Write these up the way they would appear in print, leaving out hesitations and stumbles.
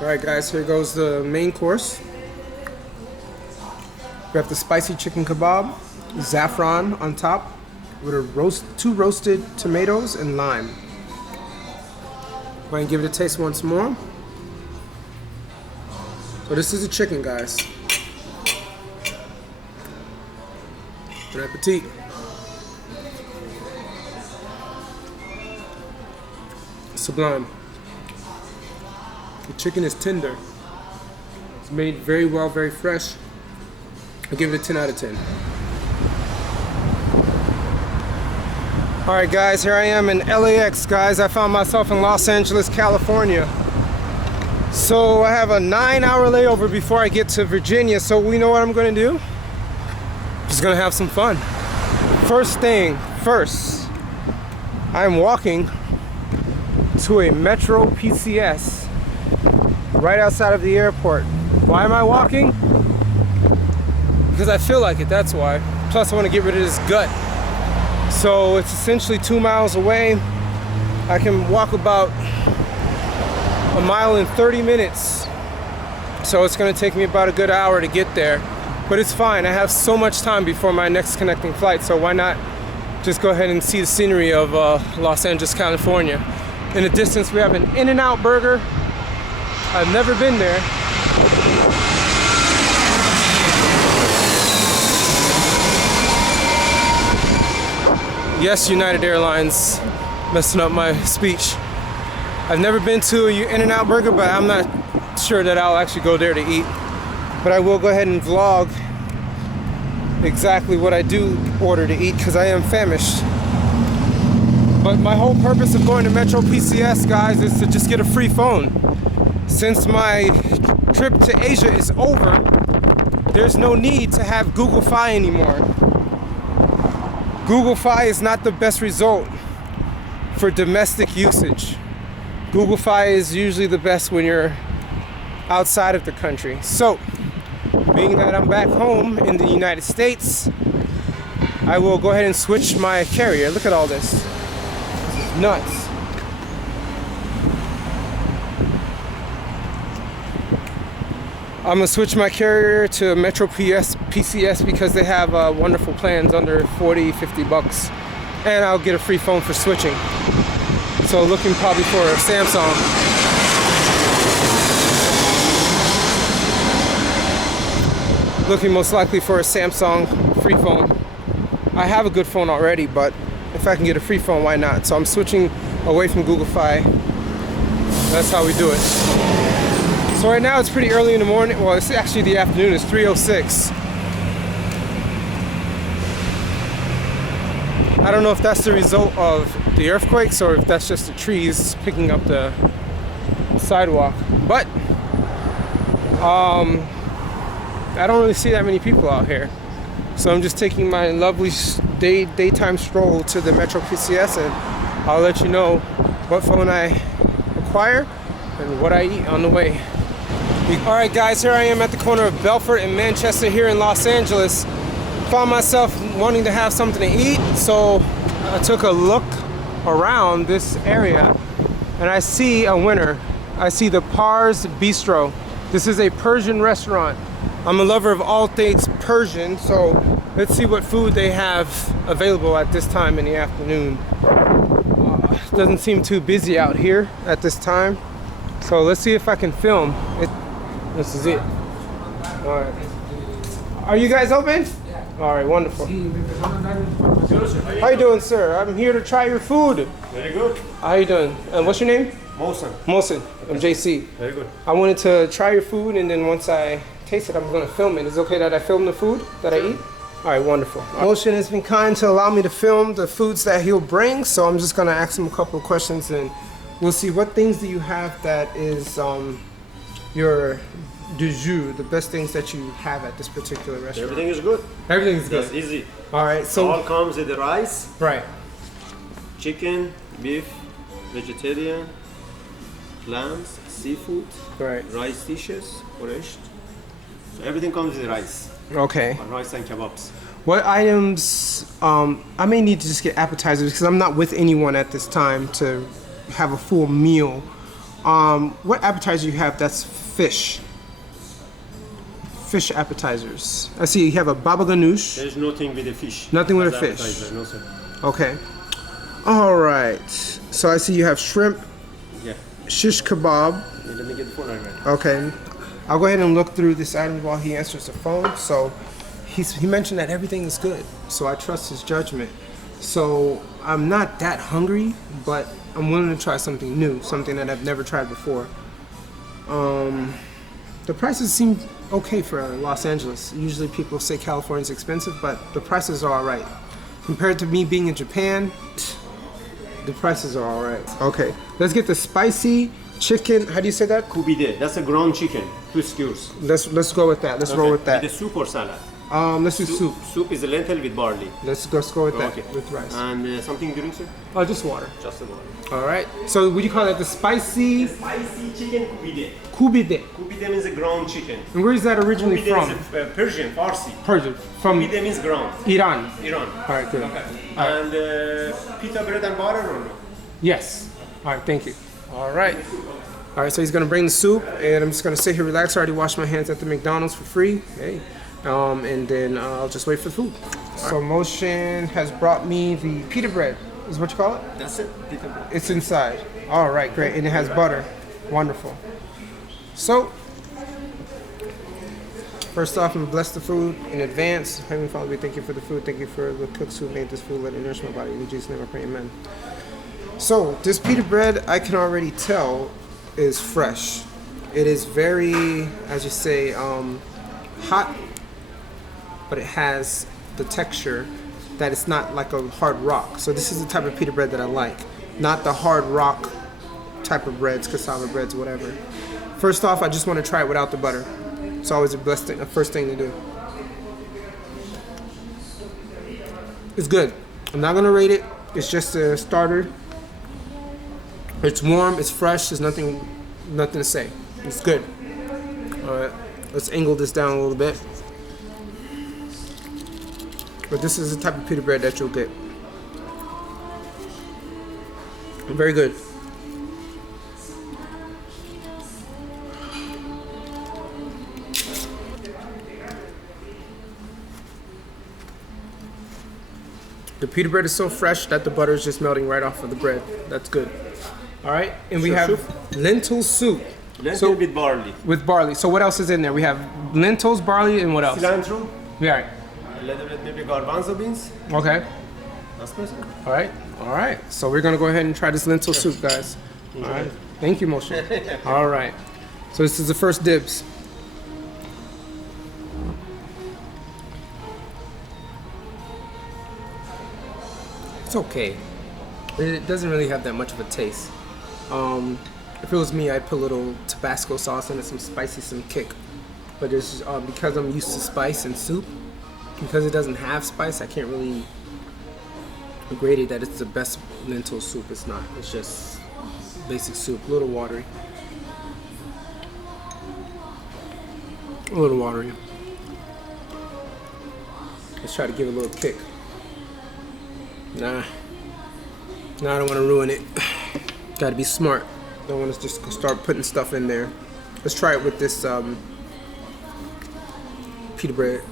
Alright guys, here goes the main course. We have the spicy chicken kebab, saffron on top, with two roasted tomatoes and lime. Go ahead and give it a taste once more. So this is the chicken, guys. Bon appetit. Sublime. The chicken is tender. It's made very well, very fresh. I give it a 10 out of 10. Alright guys, here I am in LAX, guys. I found myself in Los Angeles, California. So I have a 9-hour layover before I get to Virginia. So we know what I'm gonna do? Just gonna have some fun. First thing first, I'm walking to a Metro PCS right outside of the airport. Why am I walking? Because I feel like it, that's why. Plus I want to get rid of this gut. So it's essentially 2 miles away. I can walk about 1 mile in 30 minutes. So it's going to take me about a good hour to get there. But it's fine, I have so much time before my next connecting flight, so why not just go ahead and see the scenery of Los Angeles, California. In the distance we have an In-N-Out burger. I've never been there. Yes, United Airlines, messing up my speech. I've never been to an In-N-Out burger, but I'm not sure that I'll actually go there to eat. But I will go ahead and vlog exactly what I do order to eat because I am famished. But my whole purpose of going to Metro PCS, guys, is to just get a free phone. Since my trip to Asia is over, there's no need to have Google Fi anymore. Google Fi is not the best result for domestic usage. Google Fi is usually the best when you're outside of the country. So, being that I'm back home in the United States, I will go ahead and switch my carrier. Look at all this. This is nuts. I'm gonna switch my carrier to Metro PCS because they have wonderful plans under 40, 50 bucks. And I'll get a free phone for switching. So looking probably for a Samsung. Looking most likely for a Samsung free phone. I have a good phone already, but if I can get a free phone, why not? So I'm switching away from Google Fi. That's how we do it. So right now it's pretty early in the morning. Well, it's actually the afternoon. It's 3:06. I don't know if that's the result of the earthquakes or if that's just the trees picking up the sidewalk. But I don't really see that many people out here. So I'm just taking my lovely daytime stroll to the Metro PCS, and I'll let you know what phone I acquire and what I eat on the way. Alright guys, here I am at the corner of Belfort and Manchester here in Los Angeles. Found myself wanting to have something to eat, so I took a look around this area and I see a winner. I see the Pars Bistro. This is a Persian restaurant. I'm a lover of all things Persian, so let's see what food they have available at this time in the afternoon. Doesn't seem too busy out here at this time, so let's see if I can film it. This is it. All right. Are you guys open? Yeah. All right, wonderful. How you doing, sir? I'm here to try your food. Very good. How you doing? And what's your name? Moshen. Moshen. I'm Jay Cee. Very good. I wanted to try your food, and then once I taste it, I'm going to film it. Is it okay that I film the food that I eat? All right, wonderful. Moshen has been kind to allow me to film the foods that he'll bring, so I'm just going to ask him a couple of questions, and we'll see what things do you have that is your du jour, the best things that you have at this particular restaurant. Everything is good. Everything is good. That's easy. All right, so all comes with the rice, right, chicken, beef, vegetarian, clams, seafood, right, rice dishes, borscht. So everything comes with rice. Okay. Rice and kebabs. What items? I may need to just get appetizers because I'm not with anyone at this time to have a full meal. What appetizer you have that's fish? Fish appetizers. I see you have a baba ganoush. There's nothing with the fish. Nothing with a As fish. appetizer, no, sir. Okay. All right. So I see you have shrimp, Yeah. shish kebab. Yeah, let me get the phone right. Okay. I'll go ahead and look through this item while he answers the phone. So he mentioned that everything is good. So I trust his judgment. So I'm not that hungry, but I'm willing to try something new, something that I've never tried before. The prices seem okay for Los Angeles. Usually people say California's expensive, but the prices are all right. Compared to me being in Japan, the prices are all right. Okay, let's get the spicy chicken. How do you say that? Koobideh. That's a ground chicken. 2 skewers. Let's go with that. Let's roll with that. With the soup or salad? Let's do soup. Soup is a lentil with barley. Let's go with that. Okay. With rice. And something drink, sir? Oh, just water. Just the water. All right. So would you call that the spicy Spicy chicken koobideh. koobideh? Koobideh means a ground chicken. And where is that originally Koobideh from? is a, Persian, Farsi. Persian. From Koobideh means ground. Iran. Iran. All right, good. Okay. And pita bread and butter or no? Yes. All right, thank you. All right. All right, so he's gonna bring the soup, and I'm just gonna sit here, relax. I already washed my hands at the McDonald's for free. Hey. And then I'll just wait for the food. So Moshen has brought me the pita bread. Is what you call it? That's it. Pita bread. It's inside. All right, great, and it has butter. Wonderful. So, first off, I'm gonna bless the food in advance. Heavenly Father, we thank you for the food. Thank you for the cooks who made this food. Let it nourish my body. In Jesus' name I pray, amen. So, this pita bread, I can already tell, is fresh. It is very, as you say, hot, but it has the texture that it's not like a hard rock. So this is the type of pita bread that I like, not the hard rock type of breads, cassava breads, whatever. First off, I just want to try it without the butter. It's always the first thing to do. It's good. I'm not gonna rate it. It's just a starter. It's warm. It's fresh. There's nothing to say. It's good. All right, let's angle this down a little bit. But this is the type of pita bread that you'll get. Very good. The pita bread is so fresh that the butter is just melting right off of the bread. That's good. All right, and we have lentil soup. Lentil with barley. With barley. So what else is in there? We have lentils, barley, and what else? Cilantro. Yeah. A little bit maybe garbanzo beans. Okay. That's good. All right. All right. So we're gonna go ahead and try this lentil soup, guys. All right. Thank you, Moshe. All right. So this is the first dibs. It's okay. It doesn't really have that much of a taste. If it was me, I'd put a little Tabasco sauce in it, some spicy, some kick. But it's because I'm used to spice and soup. Because it doesn't have spice, I can't really grade it that it's the best lentil soup. It's not. It's just basic soup, a little watery. A little watery. Let's try to give it a little kick. Nah, I don't want to ruin it. Gotta be smart. Don't want to just start putting stuff in there. Let's try it with this pita bread.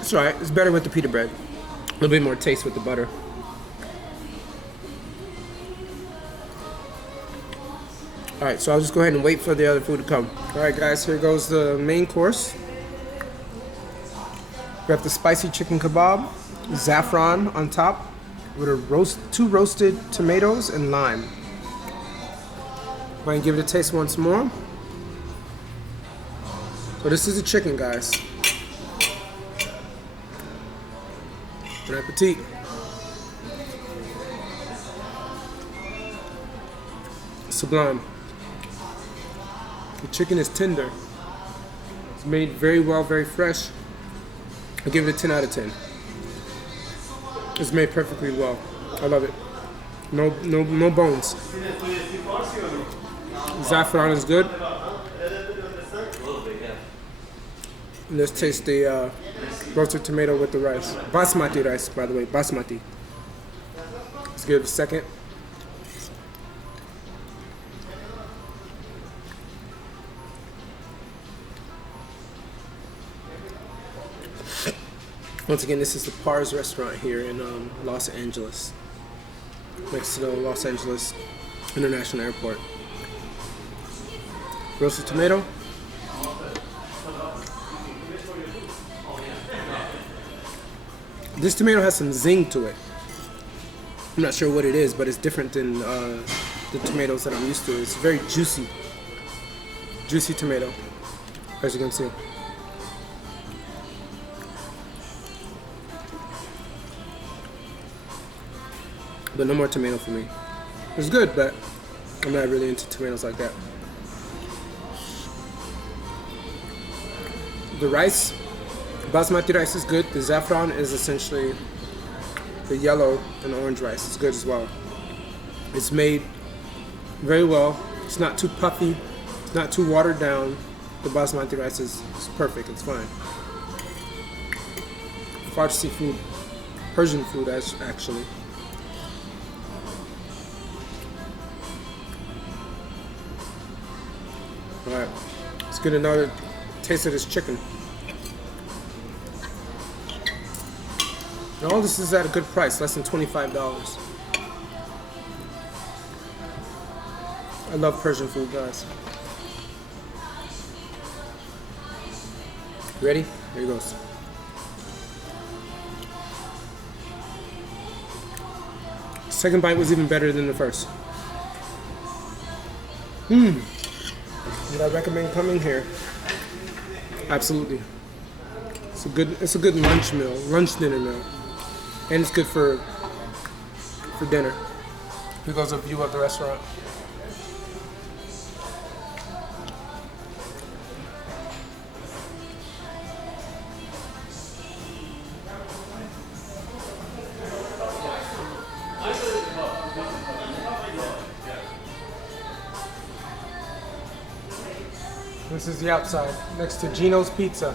It's alright. It's better with the pita bread. A little bit more taste with the butter. Alright, so I'll just go ahead and wait for the other food to come. Alright guys, here goes the main course. We have the spicy chicken kebab, saffron on top, with two roasted tomatoes and lime. Go ahead and give it a taste once more. So this is the chicken, guys. Bon appetit. Sublime. The chicken is tender. It's made very well, very fresh. I give it a 10 out of 10. It's made perfectly well. I love it. No bones. Saffron is good. Let's taste the roasted tomato with the rice. Basmati rice, by the way, basmati. give it a second. Once again, this is the Pars restaurant here in Los Angeles, next to the Los Angeles International Airport. Roasted tomato. This tomato has some zing to it. I'm not sure what it is, but it's different than the tomatoes that I'm used to. It's very juicy. Juicy tomato, as you can see. But no more tomato for me. It's good, but I'm not really into tomatoes like that. The rice, basmati rice is good. The saffron is essentially the yellow and orange rice. It's good as well. It's made very well. It's not too puffy. It's not too watered down. The basmati rice is perfect. It's fine. Farsi food, Persian food actually. Alright, let's get another taste of this chicken. And all this is at a good price, less than $25. I love Persian food, guys. Ready? Here it goes. Second bite was even better than the first. Would I recommend coming here? Absolutely. It's a good lunch dinner meal, and it's good for dinner. Here goes a view of the restaurant. This is the outside, next to Jino's Pizza.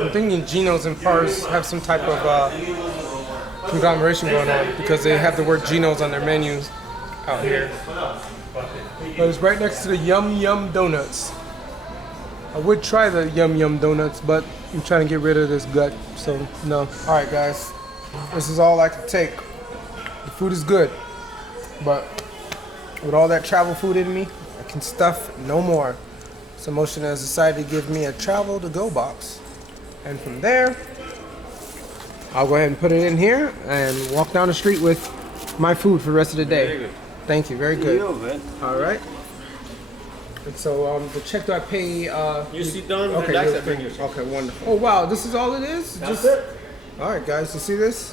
I'm thinking Jino's and Pars have some type of conglomeration going on because they have the word Jino's on their menus out here. But it's right next to the Yum Yum Donuts. I would try the Yum Yum Donuts, but I'm trying to get rid of this gut, so no. Alright guys, this is all I can take. The food is good, but with all that travel food in me, I can stuff no more. So Moshen has decided to give me a travel to go box. And from there, I'll go ahead and put it in here and walk down the street with my food for the rest of the day. Very good. Thank you, very good. All right. And so the check, do I pay? You sit down, okay, relax, and bring your check. Okay, wonderful. Oh wow, this is all it is? That's it. All right guys, you see this?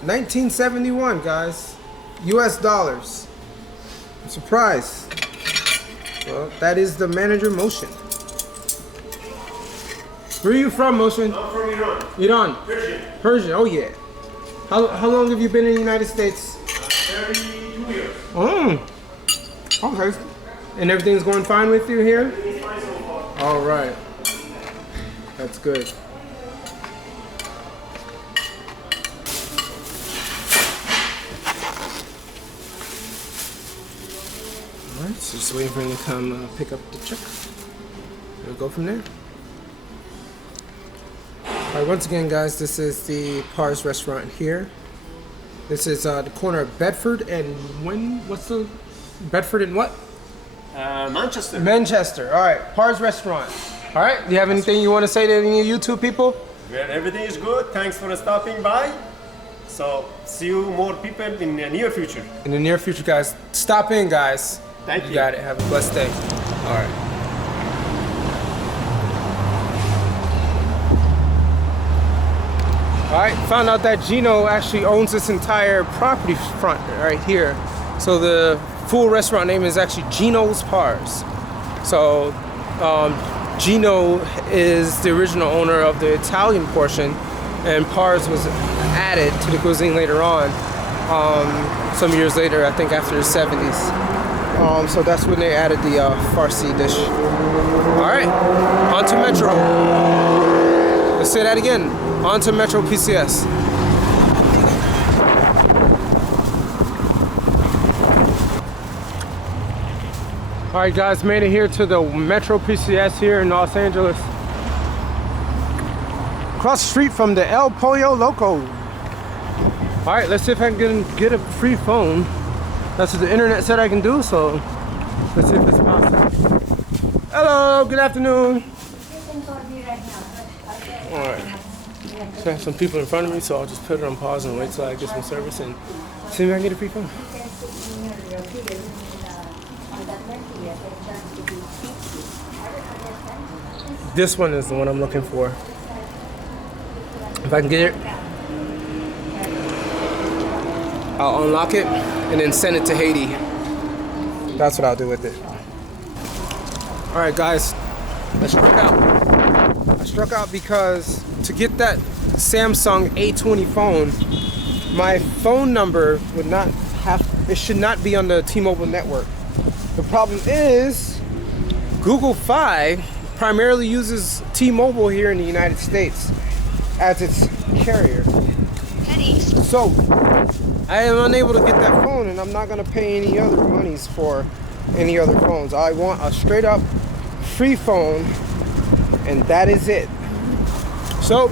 1971 guys. US dollars. I'm surprised. Well, that is the manager Moshen. Where are you from, Moshen? I'm from Iran. Iran. Persian. Persian, oh yeah. How long have you been in the United States? 32 years. Okay. And everything's going fine with you here? Everything's fine so far. All right. That's good. Alright, so just waiting for him to come pick up the check. We'll go from there. Alright, once again guys, this is the Pars restaurant here. This is the corner of Bedford and what's the Bedford and what? Manchester. Manchester. Alright, Pars restaurant. Alright, do you have anything you want to say to any YouTube people? Well, everything is good. Thanks for stopping by. So, see you more people in the near future. In the near future, guys. Stop in, guys. Thank you. You got it. Have a blessed day. All right. All right. Found out that Jino actually owns this entire property front right here. So the full restaurant name is actually Jino's Pars. So Jino is the original owner of the Italian portion, and Pars was added to the cuisine later on. Some years later, I think after the 70s. So that's when they added the Farsi dish. All right, on to Metro. Let's say that again. On to Metro PCS. All right, guys, made it here to the Metro PCS here in Los Angeles. Across the street from the El Pollo Loco. All right, let's see if I can get a free phone. That's what the internet said I can do, so let's see if it's possible. Hello, good afternoon. All right. So I have some people in front of me, so I'll just put it on pause and wait till I get some service and see if I can get a free phone. This one is the one I'm looking for. If I can get it, I'll unlock it and then send it to Haiti. That's what I'll do with it. All right, guys, I struck out. I struck out because to get that Samsung A20 phone, my phone number would not have, it should not be on the T-Mobile network. The problem is Google Fi primarily uses T-Mobile here in the United States as its carrier. So I am unable to get that phone, and I'm not going to pay any other monies for any other phones. I want a straight up free phone, and that is it. So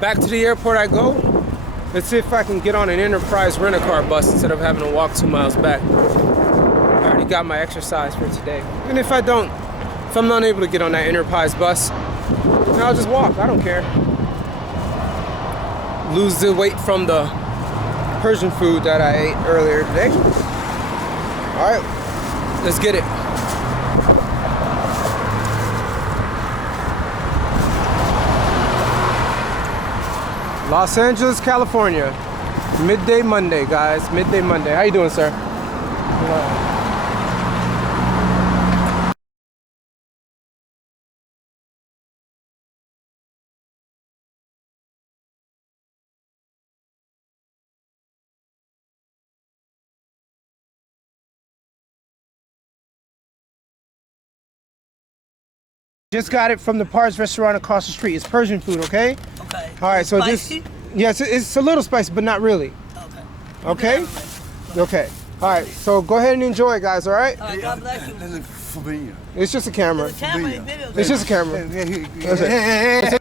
back to the airport I go. Let's see if I can get on an Enterprise rent-a-car bus instead of having to walk 2 miles back. I already got my exercise for today. And if I don't, if I'm not able to get on that Enterprise bus, then I'll just walk. I don't care. Lose the weight from the Persian food that I ate earlier today. All right, let's get it. Los Angeles, California. Midday Monday, guys. Midday Monday. How you doing, sir? Just got it from the Pars restaurant across the street. It's Persian food, okay? Okay. All right, so Spicy? just, yes, it's a little spicy, but not really. Okay. Okay? Okay. All right, so go ahead and enjoy, guys, all right? All right, God bless you. It's just a camera. The camera, video. It's just a camera. Hey,